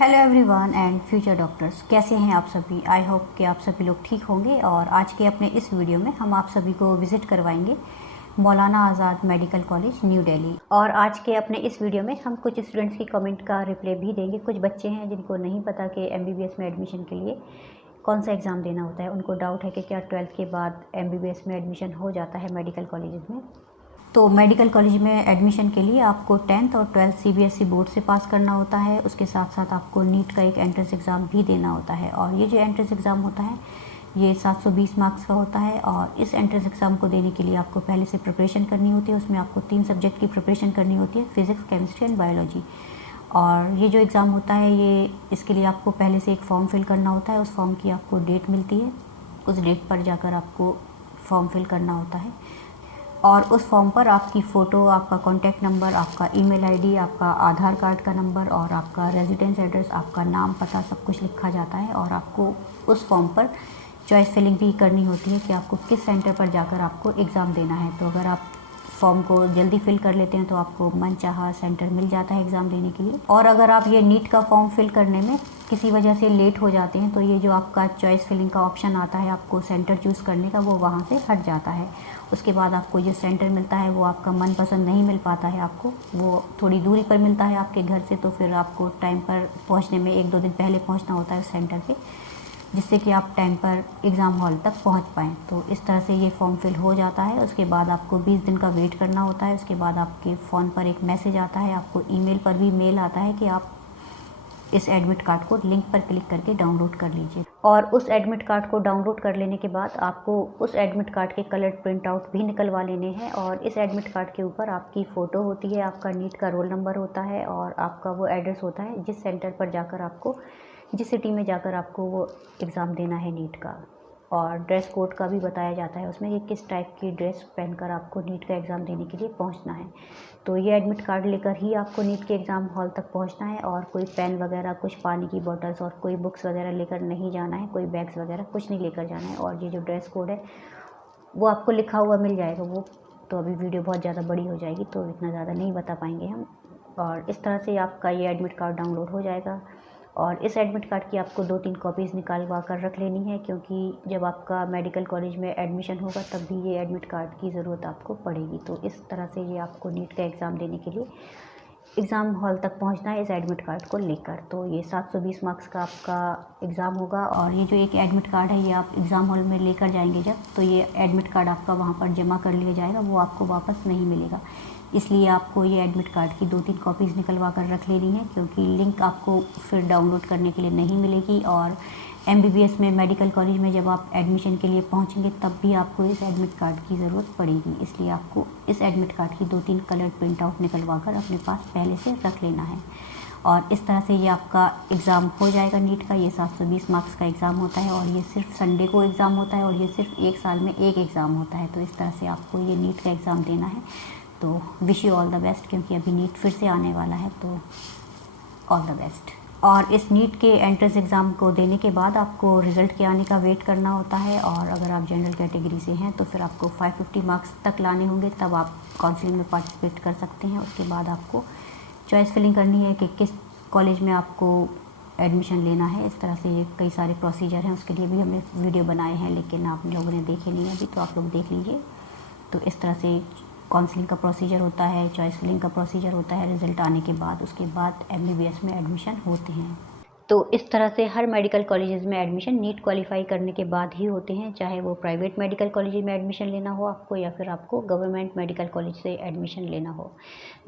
Hello everyone and future doctors, कैसे हैं आप सभी। आई होप कि आप सभी लोग ठीक होंगे। और आज के अपने इस वीडियो में हम आप सभी को विज़िट करवाएंगे मौलाना आज़ाद मेडिकल कॉलेज न्यू दिल्ली। और आज के अपने इस वीडियो में हम कुछ स्टूडेंट्स की कमेंट का रिप्लाई भी देंगे। कुछ बच्चे हैं जिनको नहीं पता कि एमबीबीएस में एडमिशन के लिए कौन सा एग्ज़ाम देना होता है। उनको डाउट है कि क्या 12th के बाद एमबीबीएस में एडमिशन हो जाता है मेडिकल कॉलेज में। तो मेडिकल कॉलेज में एडमिशन के लिए आपको 10th और 12th सीबीएसई बोर्ड से पास करना होता है। उसके साथ साथ आपको नीट का एक एंट्रेंस एग्ज़ाम भी देना होता है। और ये जो एंट्रेंस एग्ज़ाम होता है ये 720 मार्क्स का होता है। और इस एंट्रेंस एग्ज़ाम को देने के लिए आपको पहले से प्रिपरेशन करनी होती है। उसमें आपको 3 सब्जेक्ट की प्रिपरेशन करनी होती है, फिज़िक्स, केमिस्ट्री एंड बायोलॉजी। और ये जो एग्ज़ाम होता है ये इसके लिए आपको पहले से एक फॉर्म फिल करना होता है। उस फॉर्म की आपको डेट मिलती है, उस डेट पर जाकर आपको फॉर्म फिल करना होता है। और उस फॉर्म पर आपकी फ़ोटो, आपका कॉन्टैक्ट नंबर, आपका ईमेल आईडी, आपका आधार कार्ड का नंबर और आपका रेजिडेंस एड्रेस, आपका नाम, पता सब कुछ लिखा जाता है। और आपको उस फॉर्म पर चॉइस फिलिंग भी करनी होती है कि आपको किस सेंटर पर जाकर आपको एग्ज़ाम देना है। तो अगर आप फॉर्म को जल्दी फिल कर लेते हैं तो आपको मनचाहा सेंटर मिल जाता है एग्ज़ाम देने के लिए। और अगर आप ये नीट का फॉर्म फिल करने में किसी वजह से लेट हो जाते हैं तो ये जो आपका चॉइस फिलिंग का ऑप्शन आता है आपको सेंटर चूज़ करने का, वो वहाँ से हट जाता है। उसके बाद आपको जो सेंटर मिलता है वो आपका मनपसंद नहीं मिल पाता है, आपको वो थोड़ी दूरी पर मिलता है आपके घर से। तो फिर आपको टाइम पर पहुँचने में 1-2 दिन पहले पहुँचना होता है उस सेंटर पे, जिससे कि आप टाइम पर एग्ज़ाम हॉल तक पहुंच पाएँ। तो इस तरह से ये फॉर्म फिल हो जाता है। उसके बाद आपको 20 दिन का वेट करना होता है। उसके बाद आपके फ़ोन पर एक मैसेज आता है, आपको ईमेल पर भी मेल आता है कि आप इस एडमिट कार्ड को लिंक पर क्लिक करके डाउनलोड कर लीजिए। और उस एडमिट कार्ड को डाउनलोड कर लेने के बाद आपको उस एडमिट कार्ड के कलर्ड प्रिंट आउट भी निकलवा लेने हैं। और इस एडमिट कार्ड के ऊपर आपकी फ़ोटो होती है, आपका नीट का रोल नंबर होता है और आपका वो एड्रेस होता है जिस सेंटर पर जाकर आपको, जिस सिटी में जाकर आपको वो एग्ज़ाम देना है नीट का। और ड्रेस कोड का भी बताया जाता है उसमें कि किस टाइप की ड्रेस पहनकर आपको नीट का एग्ज़ाम देने के लिए पहुंचना है। तो ये एडमिट कार्ड लेकर ही आपको नीट के एग्ज़ाम हॉल तक पहुंचना है। और कोई पेन वगैरह, कुछ पानी की बॉटल्स और कोई बुक्स वगैरह लेकर नहीं जाना है, कोई बैग्स वगैरह कुछ नहीं लेकर जाना है। और ये जो ड्रेस कोड है वो आपको लिखा हुआ मिल जाएगा। वो तो अभी वीडियो बहुत ज़्यादा बड़ी हो जाएगी तो इतना ज़्यादा नहीं बता पाएंगे हम। और इस तरह से आपका ये एडमिट कार्ड डाउनलोड हो जाएगा। और इस एडमिट कार्ड की आपको 2-3 कॉपीज़ निकालवा कर रख लेनी है, क्योंकि जब आपका मेडिकल कॉलेज में एडमिशन होगा तब भी ये एडमिट कार्ड की ज़रूरत आपको पड़ेगी। तो इस तरह से ये आपको नीट का एग्ज़ाम देने के लिए एग्ज़ाम हॉल तक पहुंचना है इस एडमिट कार्ड को लेकर। तो ये 720 मार्क्स का आपका एग्ज़ाम होगा। और ये जो एक एडमिट कार्ड है ये आप एग्ज़ाम हॉल में लेकर जाएंगे जब, तो ये एडमिट कार्ड आपका वहाँ पर जमा कर लिया जाएगा, वो आपको वापस नहीं मिलेगा। इसलिए आपको ये एडमिट कार्ड की 2-3 कॉपीज़ निकलवा कर रख लेनी है, क्योंकि लिंक आपको फिर डाउनलोड करने के लिए नहीं मिलेगी। और एमबीबीएस में मेडिकल कॉलेज में जब आप एडमिशन के लिए पहुंचेंगे तब भी आपको इस एडमिट कार्ड की ज़रूरत पड़ेगी। इसलिए आपको इस एडमिट कार्ड की 2-3 कलर प्रिंट आउट निकलवा कर अपने पास पहले से रख लेना है। और इस तरह से ये आपका एग्ज़ाम हो जाएगा नीट का। ये 720 मार्क्स का एग्ज़ाम होता है और ये सिर्फ संडे को एग्ज़ाम होता है और ये सिर्फ 1 साल में एक एग्ज़ाम होता है। तो इस तरह से आपको ये नीट का एग्ज़ाम देना है। तो wish you all the best, क्योंकि अभी नीट फिर से आने वाला है, तो ऑल द बेस्ट। और इस नीट के एंट्रेंस एग्ज़ाम को देने के बाद आपको रिज़ल्ट के आने का वेट करना होता है। और अगर आप जनरल कैटेगरी से हैं तो फिर आपको 550 मार्क्स तक लाने होंगे, तब आप काउंसलिंग में पार्टिसिपेट कर सकते हैं। उसके बाद आपको चॉइस फिलिंग करनी है कि किस कॉलेज में आपको एडमिशन लेना है। इस तरह से ये कई सारे प्रोसीजर हैं, उसके लिए भी हमने वीडियो बनाए हैं, लेकिन आप लोगों ने देखे नहीं अभी, तो आप लोग देख लीजिए। तो इस तरह से काउंसलिंग का प्रोसीजर होता है, चॉइस फिलिंग का प्रोसीजर होता है रिज़ल्ट आने के बाद। उसके बाद एमबीबीएस में एडमिशन होते हैं। तो इस तरह से हर मेडिकल कॉलेजेस में एडमिशन नीट क्वालिफाई करने के बाद ही होते हैं, चाहे वो प्राइवेट मेडिकल कॉलेज में एडमिशन लेना हो आपको या फिर आपको गवर्नमेंट मेडिकल कॉलेज से एडमिशन लेना हो।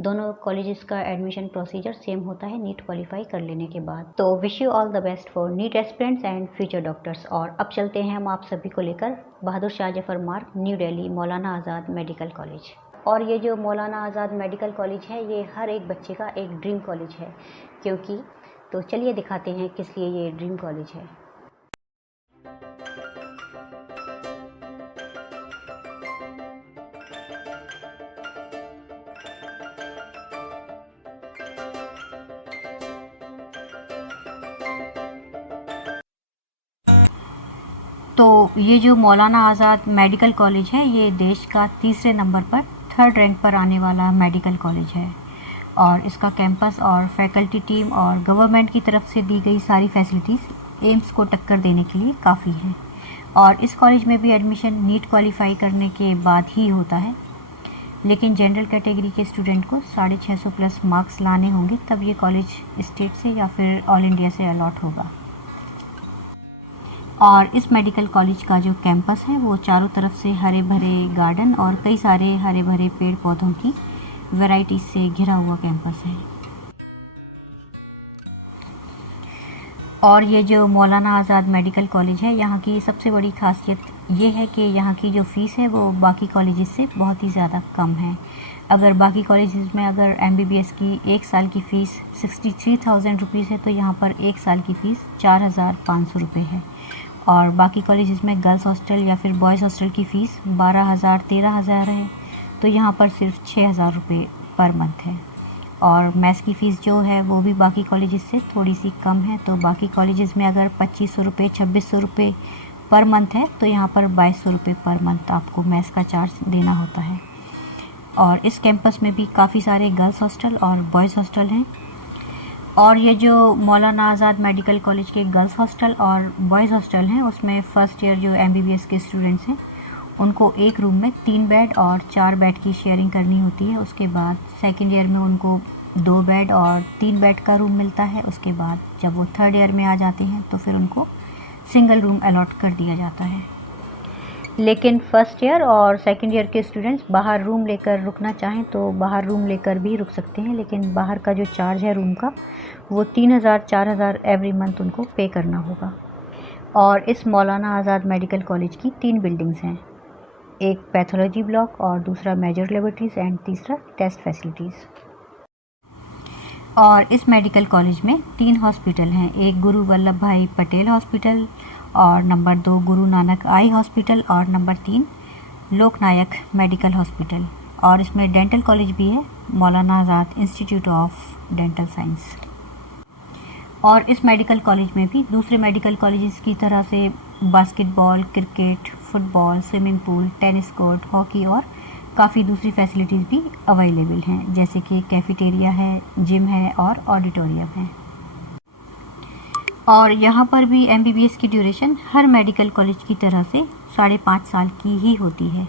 दोनों कॉलेजेस का एडमिशन प्रोसीजर सेम होता है नीट क्वालिफाई कर लेने के बाद। तो wish you all the best for NEET aspirants and future doctors. और अब चलते हैं हम आप सभी को लेकर बहादुर शाह जफर मार्ग, न्यू दिल्ली, मौलाना आज़ाद मेडिकल कॉलेज। और ये जो मौलाना आज़ाद मेडिकल कॉलेज है ये हर एक बच्चे का एक ड्रीम कॉलेज है, क्योंकि तो चलिए दिखाते हैं किस लिए ये ड्रीम कॉलेज है। तो ये जो मौलाना आज़ाद मेडिकल कॉलेज है ये देश का तीसरे नंबर पर 3rd रैंक पर आने वाला मेडिकल कॉलेज है। और इसका कैंपस और फैकल्टी टीम और गवर्नमेंट की तरफ से दी गई सारी फैसिलिटीज़ एम्स को टक्कर देने के लिए काफ़ी हैं। और इस कॉलेज में भी एडमिशन नीट क्वालिफाई करने के बाद ही होता है, लेकिन जनरल कैटेगरी के स्टूडेंट को 650 प्लस मार्क्स लाने होंगे, तब ये कॉलेज स्टेट से या फिर ऑल इंडिया से अलॉट होगा। और इस मेडिकल कॉलेज का जो कैंपस है वो चारों तरफ से हरे भरे गार्डन और कई सारे हरे भरे पेड़ पौधों की वैरायटी से घिरा हुआ कैंपस है। और ये जो मौलाना आज़ाद मेडिकल कॉलेज है, यहाँ की सबसे बड़ी खासियत ये है कि यहाँ की जो फ़ीस है वो बाकी कॉलेजेस से बहुत ही ज़्यादा कम है। अगर बाकी कॉलेजेस में अगर MBBS की एक साल की फ़ीस 63,000 रुपीज़ है, तो यहाँ पर एक साल की फ़ीस 4,500 रुपये है। और बाकी कॉलेजेस में गर्ल्स हॉस्टल या फिर बॉयज़ हॉस्टल की फ़ीस 12,000 13,000 है, तो यहाँ पर सिर्फ 6,000 रुपये पर मंथ है। और मैथ्स की फ़ीस जो है वो भी बाकी कॉलेजेस से थोड़ी सी कम है, तो बाकी कॉलेजेस में अगर 2,500 रुपये 2,600 रुपये पर मंथ है, तो यहाँ पर 2,200 रुपये पर मंथ आपको मैथ्स का चार्ज देना होता है। और इस कैंपस में भी काफ़ी सारे गर्ल्स हॉस्टल और बॉयज़ हॉस्टल हैं। और ये जो मौलाना आज़ाद मेडिकल कॉलेज के गर्ल्स हॉस्टल और बॉयज़ हॉस्टल हैं, उसमें फ़र्स्ट ईयर जो MBBS के स्टूडेंट्स हैं उनको एक रूम में 3 बेड और 4 बेड की शेयरिंग करनी होती है। उसके बाद सेकेंड ईयर में उनको 2 बेड और 3 बेड का रूम मिलता है। उसके बाद जब वो थर्ड ईयर में आ जाते हैं तो फिर उनको सिंगल रूम अलॉट कर दिया जाता है। लेकिन फ़र्स्ट ईयर और सेकेंड ईयर के स्टूडेंट्स बाहर रूम लेकर रुकना चाहें तो बाहर रूम लेकर भी रुक सकते हैं, लेकिन बाहर का जो चार्ज है रूम का वो 3,000-4,000 एवरी मंथ उनको पे करना होगा। और इस मौलाना आज़ाद मेडिकल कॉलेज की 3 बिल्डिंग्स हैं, एक पैथोलॉजी ब्लॉक और दूसरा मेजर लेबोरेटरीज़ एंड तीसरा टेस्ट फैसिलिटीज़। और इस मेडिकल कॉलेज में 3 हॉस्पिटल हैं, एक गुरु वल्लभ भाई पटेल हॉस्पिटल और number 2 Guru Nanak eye hospital और नंबर 3 लोकनायक मेडिकल हॉस्पिटल। और इसमें डेंटल कॉलेज भी है, मौलाना आज़ाद इंस्टीट्यूट ऑफ डेंटल साइंस। और इस मेडिकल कॉलेज में भी दूसरे मेडिकल कॉलेजेस की तरह से basketball, cricket, football, swimming pool, tennis court, hockey और काफ़ी दूसरी फैसिलिटीज़ भी अवेलेबल हैं, जैसे कि कैफेटेरिया है, जिम है और ऑडिटोरियम है। और यहाँ पर भी MBBS की ड्यूरेशन हर मेडिकल कॉलेज की तरह से 5.5 साल की ही होती है।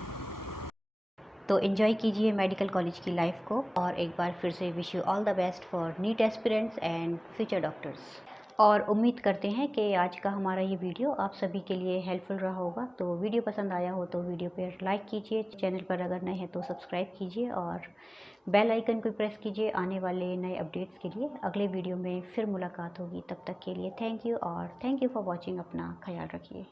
तो एंजॉय कीजिए मेडिकल कॉलेज की लाइफ को, और एक बार फिर से wish you all the best for NEET aspirants and future doctors. और उम्मीद करते हैं कि आज का हमारा ये वीडियो आप सभी के लिए हेल्पफुल रहा होगा। तो वीडियो पसंद आया हो तो वीडियो पर लाइक कीजिए, चैनल पर अगर नए हैं तो सब्सक्राइब कीजिए और बेल आइकन को प्रेस कीजिए आने वाले नए अपडेट्स के लिए। अगले वीडियो में फिर मुलाकात होगी, तब तक के लिए थैंक यू फॉर वॉचिंग। अपना ख्याल रखिए।